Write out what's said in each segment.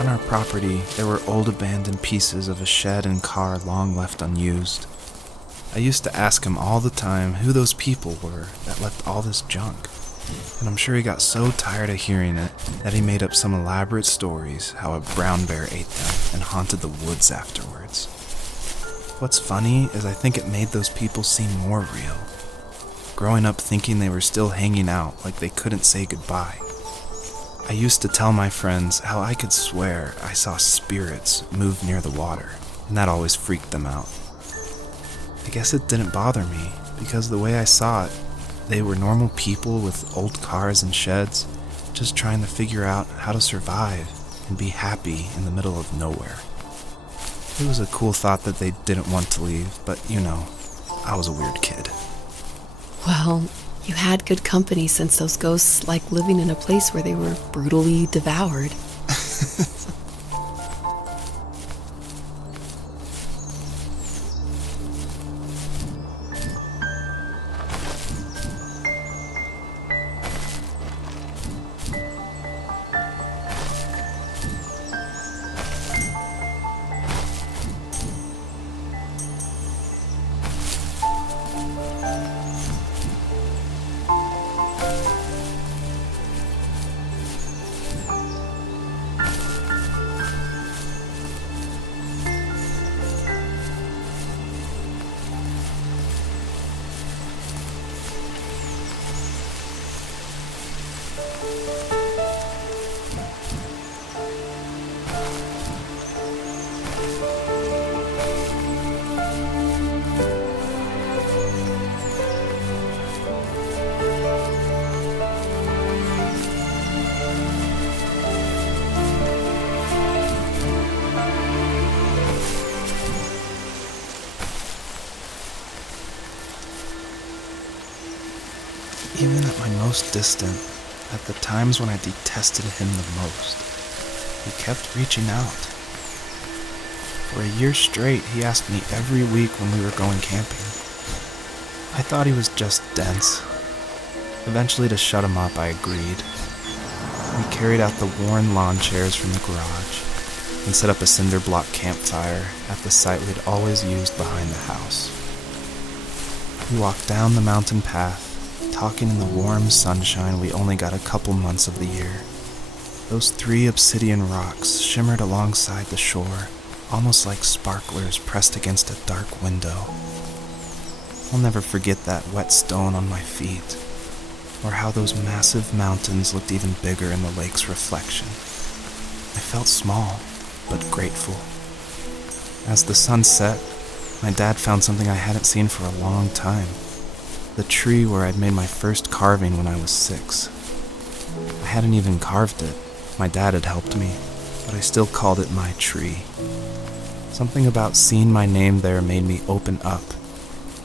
On our property, there were old abandoned pieces of a shed and car long left unused. I used to ask him all the time who those people were that left all this junk, and I'm sure he got so tired of hearing it that he made up some elaborate stories how a brown bear ate them and haunted the woods afterwards. What's funny is I think it made those people seem more real. Growing up thinking they were still hanging out like they couldn't say goodbye. I used to tell my friends how I could swear I saw spirits move near the water, and that always freaked them out. I guess it didn't bother me, because the way I saw it, they were normal people with old cars and sheds, just trying to figure out how to survive and be happy in the middle of nowhere. It was a cool thought that they didn't want to leave, but I was a weird kid. Well, you had good company since those ghosts like living in a place where they were brutally devoured. Even at my most distant, at the times when I detested him the most, he kept reaching out. For a year straight, he asked me every week when we were going camping. I thought he was just dense. Eventually, to shut him up, I agreed. We carried out the worn lawn chairs from the garage and set up a cinder block campfire at the site we had always used behind the house. We walked down the mountain path, talking in the warm sunshine we only got a couple months of the year. Those 3 obsidian rocks shimmered alongside the shore, almost like sparklers pressed against a dark window. I'll never forget that wet stone on my feet, or how those massive mountains looked even bigger in the lake's reflection. I felt small, but grateful. As the sun set, my dad found something I hadn't seen for a long time. The tree where I'd made my first carving when I was 6. I hadn't even carved it. My dad had helped me, but I still called it my tree. Something about seeing my name there made me open up,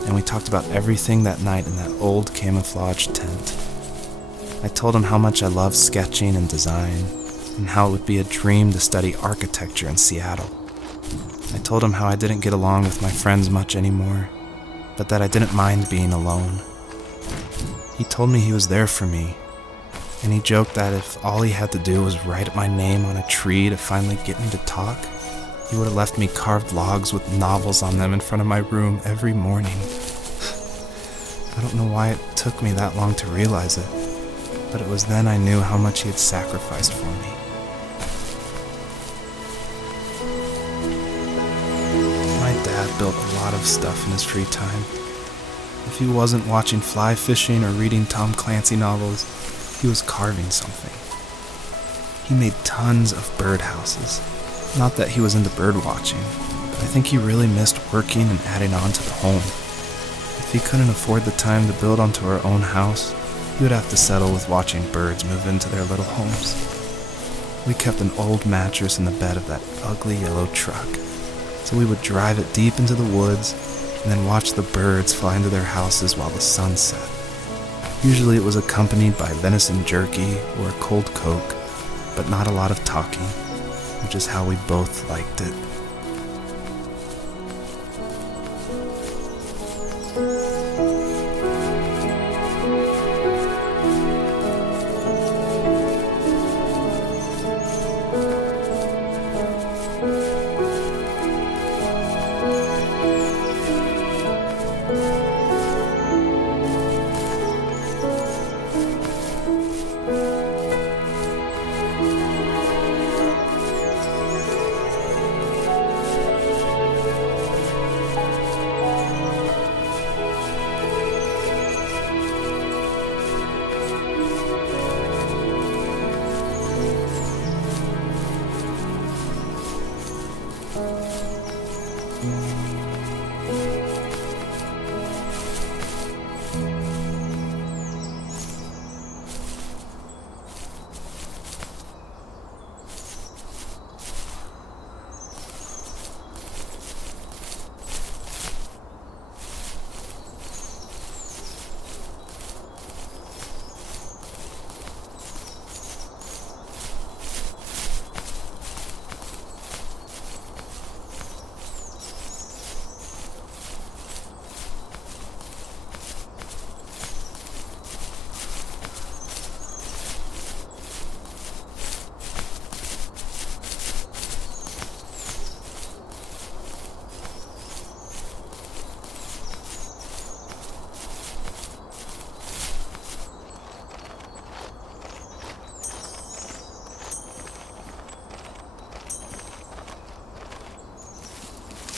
and we talked about everything that night in that old camouflage tent. I told him how much I loved sketching and design, and how it would be a dream to study architecture in Seattle. I told him how I didn't get along with my friends much anymore, but that I didn't mind being alone. He told me he was there for me, and he joked that if all he had to do was write my name on a tree to finally get me to talk, he would have left me carved logs with novels on them in front of my room every morning. I don't know why it took me that long to realize it, but it was then I knew how much he had sacrificed for me. My dad built a lot of stuff in his free time. If he wasn't watching fly fishing or reading Tom Clancy novels, he was carving something. He made tons of birdhouses. Not that he was into bird watching, but I think he really missed working and adding on to the home. If he couldn't afford the time to build onto our own house, he would have to settle with watching birds move into their little homes. We kept an old mattress in the bed of that ugly yellow truck, so we would drive it deep into the woods and then watch the birds fly into their houses while the sun set. Usually it was accompanied by venison jerky or a cold Coke, but not a lot of talking, which is how we both liked it.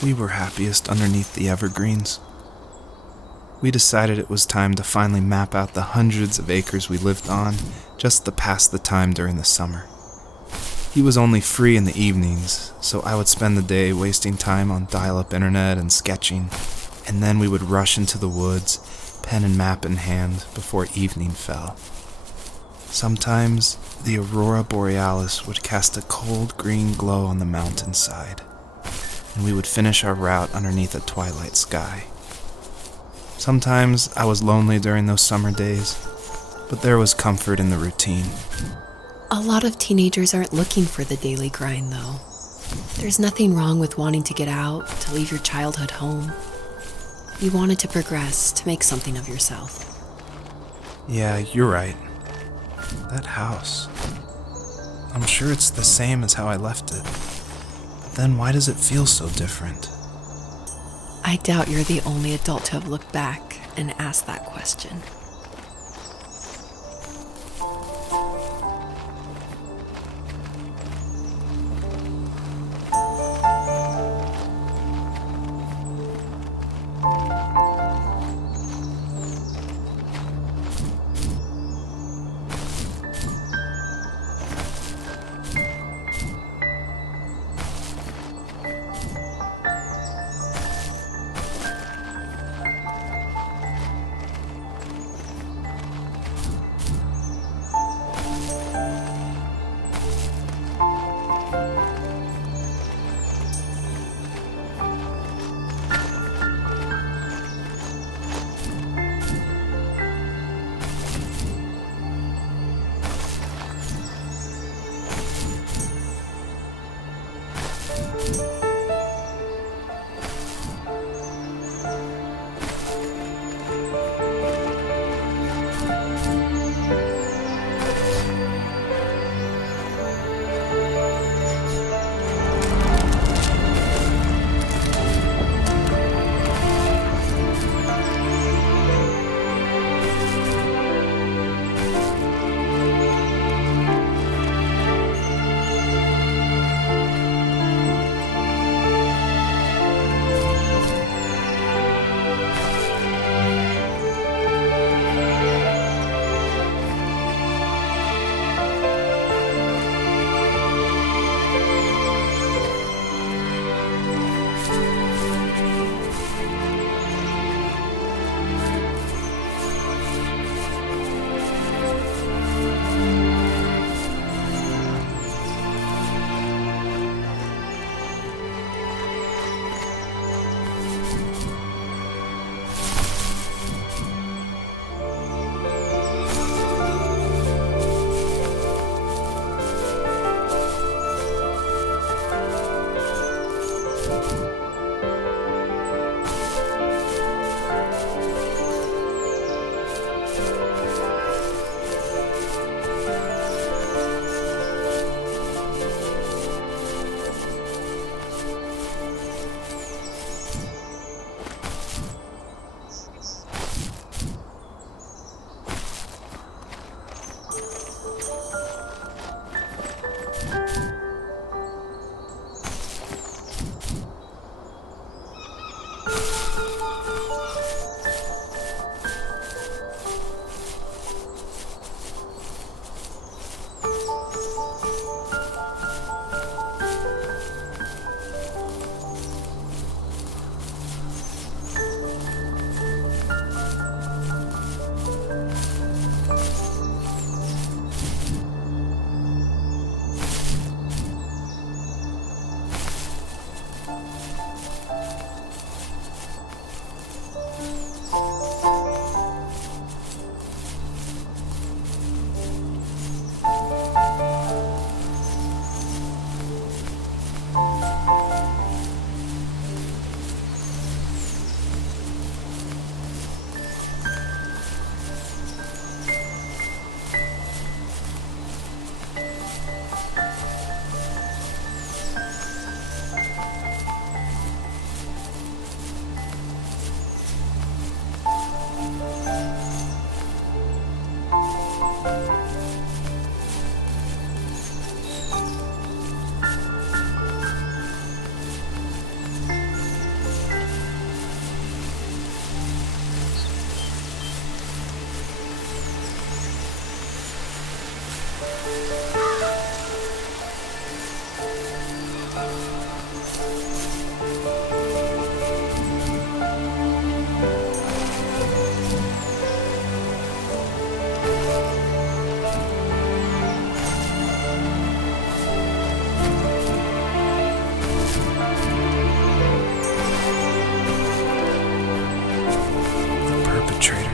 We were happiest underneath the evergreens. We decided it was time to finally map out the hundreds of acres we lived on just to pass the time during the summer. He was only free in the evenings, so I would spend the day wasting time on dial-up internet and sketching, and then we would rush into the woods, pen and map in hand, before evening fell. Sometimes, the aurora borealis would cast a cold green glow on the mountainside, and we would finish our route underneath a twilight sky. Sometimes I was lonely during those summer days, but there was comfort in the routine. A lot of teenagers aren't looking for the daily grind, though. There's nothing wrong with wanting to get out, to leave your childhood home. You wanted to progress, to make something of yourself. Yeah, you're right. That house. I'm sure it's the same as how I left it. But then why does it feel so different? I doubt you're the only adult to have looked back and asked that question.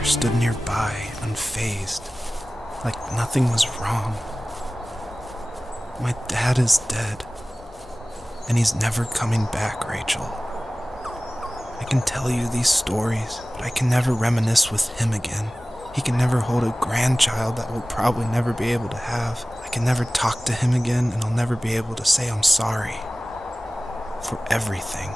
Stood nearby, unfazed, like nothing was wrong. My dad is dead, and he's never coming back, Rachel. I can tell you these stories, but I can never reminisce with him again. He can never hold a grandchild that we'll probably never be able to have. I can never talk to him again, and I'll never be able to say I'm sorry for everything.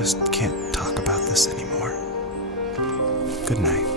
just can't talk about this anymore. Good night.